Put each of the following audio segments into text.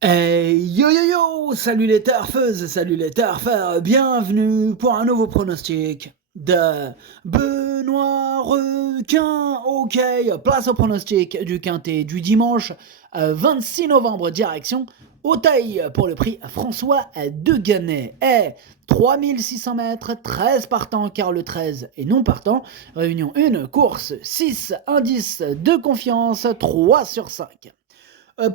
Yo yo yo, salut les turfeuses, salut les turfeurs, bienvenue pour un nouveau pronostic de Benoît Requin. Ok, place au pronostic du quintet du dimanche 26 novembre, direction Auteuil pour le prix François Deganet. 3600 mètres, 13 partants car le 13 est non partant. Réunion 1, course 6, indice de confiance 3 sur 5.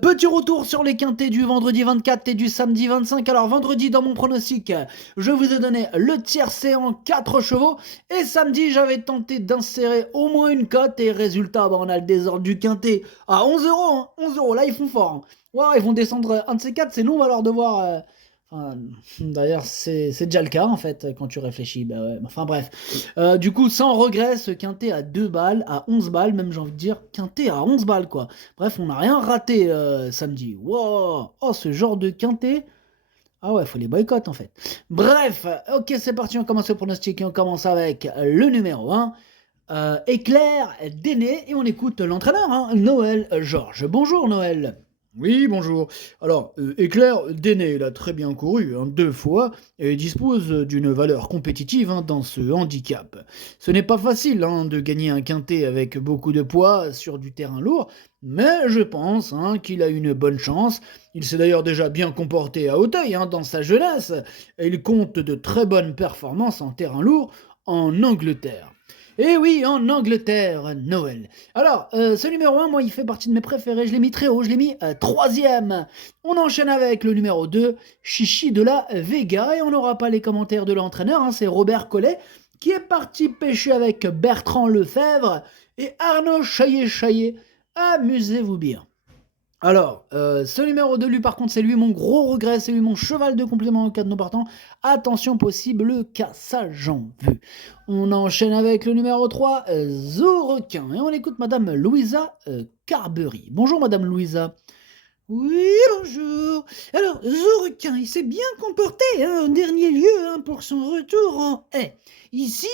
Petit retour sur les quintés du vendredi 24 et du samedi 25. Alors vendredi dans mon pronostic, je vous ai donné le tiercé en 4 chevaux. Et samedi, j'avais tenté d'insérer au moins une cote. Et résultat, on a le désordre du quintet à 11 euros. Hein. 11 euros, là ils font fort. Hein. Wow, ils vont descendre un de ces quatre. C'est nous, on va leur devoir... Enfin, d'ailleurs, c'est déjà le cas en fait quand tu réfléchis. Bah ouais. Enfin bref. Du coup, sans regret, ce quintet à 2 balles, à 11 balles, même j'ai envie de dire quintet à 11 balles quoi. Bref, on n'a rien raté samedi. Wow. Oh, ce genre de quintet. Ah ouais, faut les boycotter en fait. Bref, ok, c'est parti, on commence le pronostic et on commence avec le numéro 1. Éclair Déné et on écoute l'entraîneur, hein, Noël Georges. Bonjour Noël. Oui, bonjour. Alors, Éclair Déné, il a très bien couru, hein, 2 fois, et dispose d'une valeur compétitive hein, dans ce handicap. Ce n'est pas facile hein, de gagner un quintet avec beaucoup de poids sur du terrain lourd, mais je pense hein, qu'il a une bonne chance. Il s'est d'ailleurs déjà bien comporté à Auteuil hein, dans sa jeunesse, et il compte de très bonnes performances en terrain lourd en Angleterre. Et oui, en Angleterre, Noël. Alors, ce numéro 1, moi, il fait partie de mes préférés. Je l'ai mis très haut, je l'ai mis troisième. On enchaîne avec le numéro 2, Chichi de la Vega. Et on n'aura pas les commentaires de l'entraîneur, hein, c'est Robert Collet, qui est parti pêcher avec Bertrand Lefebvre et Arnaud Chaillet-Chaillet. Amusez-vous bien. Alors, ce numéro 2, lui, par contre, c'est lui mon gros regret, c'est lui mon cheval de complément en cas de non partant. Attention, possible cassage en vue. On enchaîne avec le numéro 3, Zorequin. Et on écoute Madame Louisa Carberry. Bonjour Madame Louisa. Oui, bonjour. Alors, Zorequin, il s'est bien comporté hein, en dernier lieu hein, pour son retour en haie. Ici,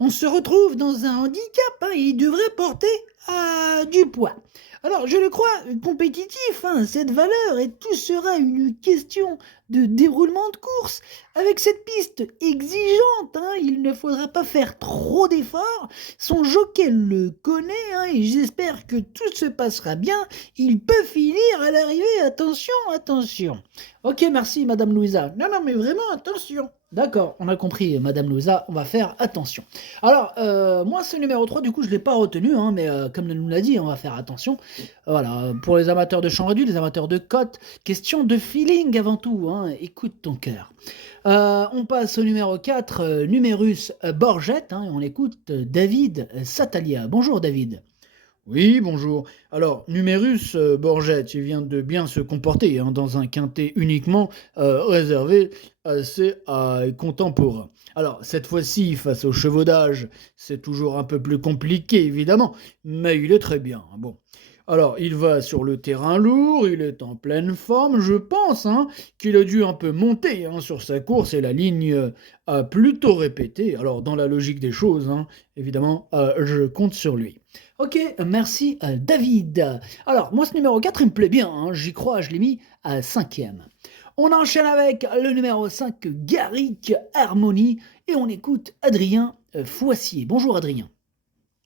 on se retrouve dans un handicap hein, et il devrait porter du poids. Alors, je le crois compétitif, hein, cette valeur, et tout sera une question de déroulement de course. Avec cette piste exigeante, hein, il ne faudra pas faire trop d'efforts. Son jockey le connaît hein, et j'espère que tout se passera bien. Il peut finir à l'arrivée. Attention, attention. Ok, merci Madame Louisa. Non, non, mais vraiment attention. D'accord, on a compris, Madame Louisa, on va faire attention. Alors, moi, ce numéro 3, du coup, je ne l'ai pas retenu, hein, mais comme elle nous l'a dit, on va faire attention. Voilà, pour les amateurs de champ réduit, les amateurs de cote, question de feeling avant tout, hein, écoute ton cœur. On passe au numéro 4, Numérus Borgette, hein, et on écoute David Satalia. Bonjour David. Oui, bonjour. Alors, Numérus Borgette, il vient de bien se comporter hein, dans un quintet uniquement réservé assez à contemporain. Alors, cette fois-ci, face au chevaudage, c'est toujours un peu plus compliqué, évidemment, mais il est très bien. Hein. Bon. Alors, il va sur le terrain lourd, il est en pleine forme, je pense hein, qu'il a dû un peu monter hein, sur sa course et la ligne a plutôt répété. Alors, dans la logique des choses, hein, évidemment, je compte sur lui. Ok, merci David. Alors, moi ce numéro 4, il me plaît bien, hein, j'y crois, je l'ai mis à cinquième. On enchaîne avec le numéro 5, Garrick Harmonie, et on écoute Adrien Foissier. Bonjour Adrien.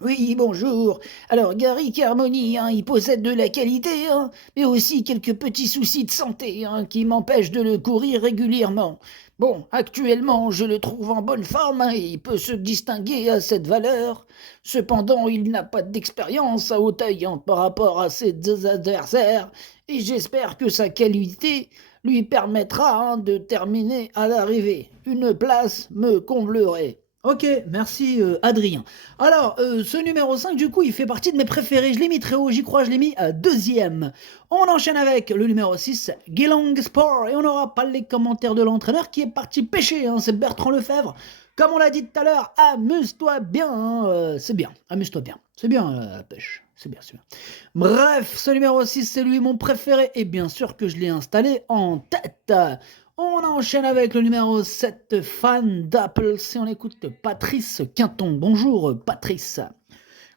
Oui, bonjour. Alors, Gary Carmoni, hein, il possède de la qualité, hein, mais aussi quelques petits soucis de santé hein, qui m'empêchent de le courir régulièrement. Bon, actuellement, je le trouve en bonne forme hein, et il peut se distinguer à cette valeur. Cependant, il n'a pas d'expérience à Auteuil hein, par rapport à ses deux adversaires et j'espère que sa qualité lui permettra hein, de terminer à l'arrivée. Une place me comblerait. Ok, merci Adrien. Alors, ce numéro 5, du coup, il fait partie de mes préférés. Je l'ai mis très haut, j'y crois, je l'ai mis à deuxième. On enchaîne avec le numéro 6, Geelong Sport. Et on n'aura pas les commentaires de l'entraîneur qui est parti pêcher, hein, c'est Bertrand Lefebvre. Comme on l'a dit tout à l'heure, amuse-toi bien, hein, c'est bien, amuse-toi bien. C'est bien la pêche, c'est bien, c'est bien. Bref, ce numéro 6, c'est lui mon préféré. Et bien sûr que je l'ai installé en tête. On enchaîne avec le numéro 7, Fan d'Apple, si on écoute Patrice Quinton. Bonjour Patrice.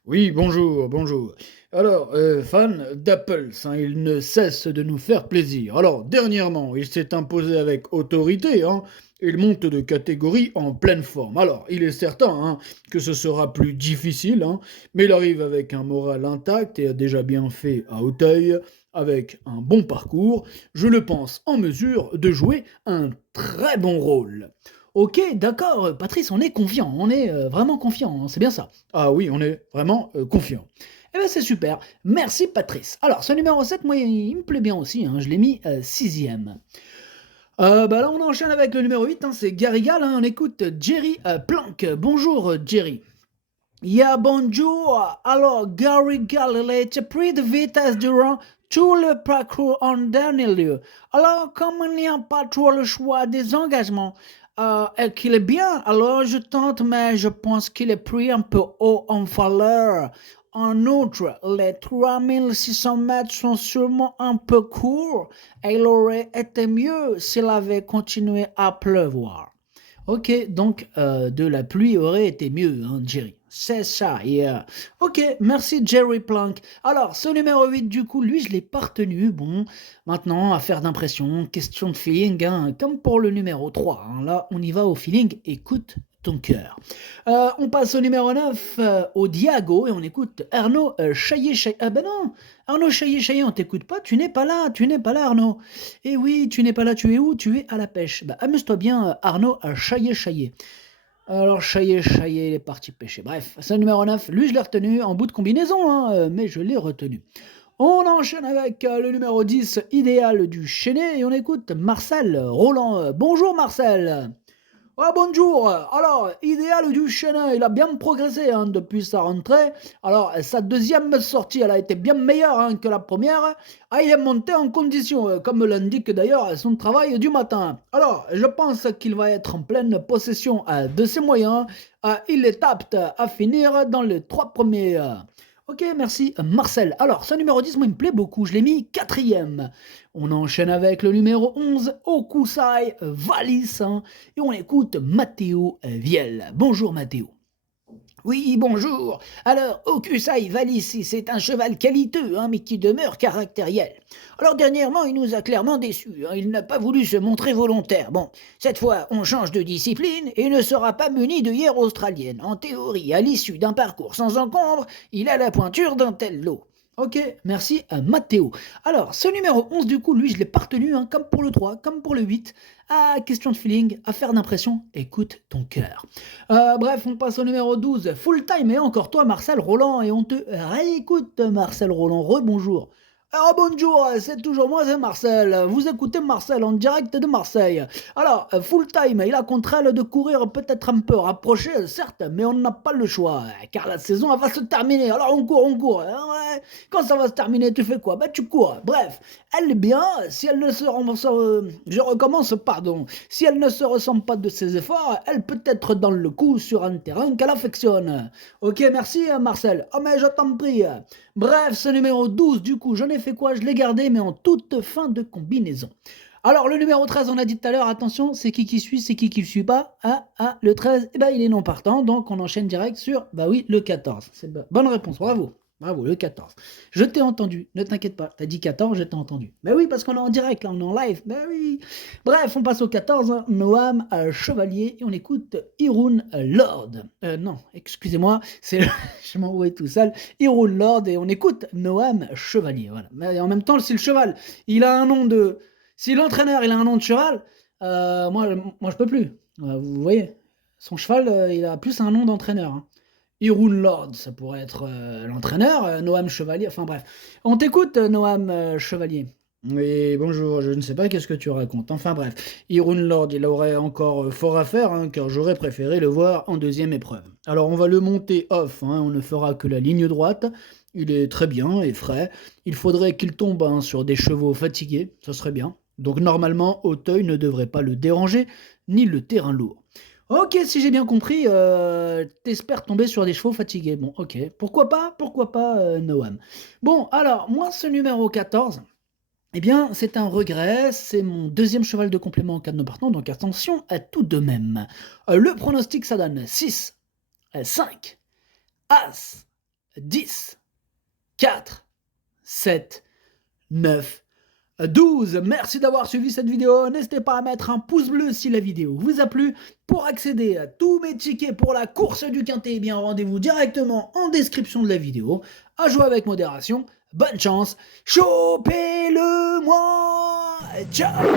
Oui, bonjour, bonjour. Alors, fan d'Apples, hein, il ne cesse de nous faire plaisir. Alors, dernièrement, il s'est imposé avec autorité, hein. Il monte de catégorie en pleine forme. Alors, il est certain, hein, que ce sera plus difficile, hein, mais il arrive avec un moral intact et a déjà bien fait à Auteuil, avec un bon parcours. Je le pense en mesure de jouer un très bon rôle. Ok, d'accord, Patrice, on est confiant, on est vraiment confiant, hein, c'est bien ça. Ah oui, on est vraiment confiant. Eh ben c'est super, merci Patrice. Alors, ce numéro 7, moi, il me plaît bien aussi, hein, je l'ai mis sixième. Bah là, on enchaîne avec le numéro 8, hein, c'est Garrigal, hein, on écoute Jerry Plank. Bonjour Jerry. Yeah, bonjour. Alors, Garrigal, il a été pris de vitesse durant tout le parcours en dernier lieu. Alors, comme il n'y a pas trop le choix des engagements, et qu'il est bien, alors je tente, mais je pense qu'il est pris un peu haut en valeur. En outre, les 3600 mètres sont sûrement un peu courts et il aurait été mieux s'il avait continué à pleuvoir. Ok, donc de la pluie aurait été mieux, hein, Jerry. C'est ça, yeah. Ok, merci Jerry Plank. Alors, ce numéro 8, du coup, lui, je l'ai pas retenu. Bon, maintenant, affaire d'impression, question de feeling, hein, comme pour le numéro 3. Hein. Là, on y va au feeling, écoute ton cœur. On passe au numéro 9, au Diago, et on écoute Arnaud Chaillet. Ah ben non, Arnaud Chaillet, on t'écoute pas, tu n'es pas là, Arnaud. Eh oui, tu n'es pas là, tu es où? Tu es à la pêche. Bah, amuse-toi bien, Arnaud Chaillet. Alors, Chaillet, il est parti pêcher. Bref, c'est le numéro 9. Lui, je l'ai retenu en bout de combinaison, hein, mais je l'ai retenu. On enchaîne avec le numéro 10, Idéal du Chénet, et on écoute Marcel Roland. Bonjour Marcel. Ah bonjour. Alors, Idéal du Chenin, il a bien progressé hein, depuis sa rentrée. Alors, sa deuxième sortie, elle a été bien meilleure hein, que la première. Ah, il est monté en condition, comme l'indique d'ailleurs son travail du matin. Alors, je pense qu'il va être en pleine possession de ses moyens. Il est apte à finir dans les 3 premiers. Ok, merci Marcel. Alors, ce numéro 10, moi, il me plaît beaucoup. Je l'ai mis quatrième. On enchaîne avec le numéro 11, Okusai Valis. Hein, et on écoute Matteo Viel. Bonjour Matteo. Oui, bonjour. Alors, Okusai Valis, c'est un cheval qualiteux, hein, mais qui demeure caractériel. Alors, dernièrement, il nous a clairement déçus. Hein, il n'a pas voulu se montrer volontaire. Bon, cette fois, on change de discipline et ne sera pas muni de hier australienne. En théorie, à l'issue d'un parcours sans encombre, il a la pointure d'un tel lot. Ok, merci à Matteo. Alors, ce numéro 11, du coup, lui, je l'ai pas retenu, hein, comme pour le 3, comme pour le 8. Ah, question de feeling, affaire d'impression, écoute ton cœur. Bref, on passe au numéro 12, full time, et encore toi, Marcel Roland, et on te réécoute, Marcel Roland, rebonjour. Ah bonjour, c'est toujours moi, c'est Marcel. Vous écoutez Marcel en direct de Marseille. Alors, full time, il a contre elle de courir peut-être un peu rapproché, certes, mais on n'a pas le choix, car la saison elle va se terminer. Alors on court. Hein, ouais. Quand ça va se terminer, tu fais quoi? Bah tu cours. Bref, elle est bien, si elle ne se je recommence, pardon. Si elle ne se ressent pas de ses efforts, elle peut être dans le coup sur un terrain qu'elle affectionne. Ok, merci Marcel. Oh mais je t'en prie. Bref, ce numéro 12, du coup, j'en ai fait quoi? Je l'ai gardé, mais en toute fin de combinaison. Alors, le numéro 13, on a dit tout à l'heure, attention, c'est qui suit, c'est qui ne suit pas. Le 13, eh ben, il est non partant, donc on enchaîne direct sur, bah oui, le 14. C'est bonne réponse, bravo. Bravo, le 14. Je t'ai entendu, ne t'inquiète pas. T'as dit 14, je t'ai entendu. Ben oui, parce qu'on est en direct, là, on est en live. Ben oui. Bref, on passe au 14, hein. Noam Chevalier, et on écoute Irun Lord. Non, excusez-moi, c'est je m'envoie tout seul. Irun Lord, et on écoute Noam Chevalier. Voilà. Mais en même temps, c'est le cheval. Il a un nom de... Si l'entraîneur, il a un nom de cheval, moi, je peux plus. Vous voyez, son cheval, il a plus un nom d'entraîneur. Hein. Irun Lord, ça pourrait être l'entraîneur, Noam Chevalier, enfin bref. On t'écoute, Noam Chevalier. Oui, bonjour, je ne sais pas qu'est-ce que tu racontes. Enfin bref, Irun Lord, il aurait encore fort à faire, hein, car j'aurais préféré le voir en deuxième épreuve. Alors on va le monter off, hein, on ne fera que la ligne droite. Il est très bien et frais. Il faudrait qu'il tombe hein, sur des chevaux fatigués, ça serait bien. Donc normalement, Auteuil ne devrait pas le déranger, ni le terrain lourd. Ok, si j'ai bien compris, t'espères tomber sur des chevaux fatigués. Bon, ok. Pourquoi pas, Noam. Bon, alors, moi, ce numéro 14, eh bien, c'est un regret. C'est mon deuxième cheval de complément en cas de non partant, donc attention à tout de même. Le pronostic, ça donne 6, 5, As, 10, 4, 7, 9, 12. Merci d'avoir suivi cette vidéo. N'hésitez pas à mettre un pouce bleu si la vidéo vous a plu. Pour accéder à tous mes tickets pour la course du Quintet, eh bien rendez-vous directement en description de la vidéo. À jouer avec modération. Bonne chance. Chopez-le moi. Ciao.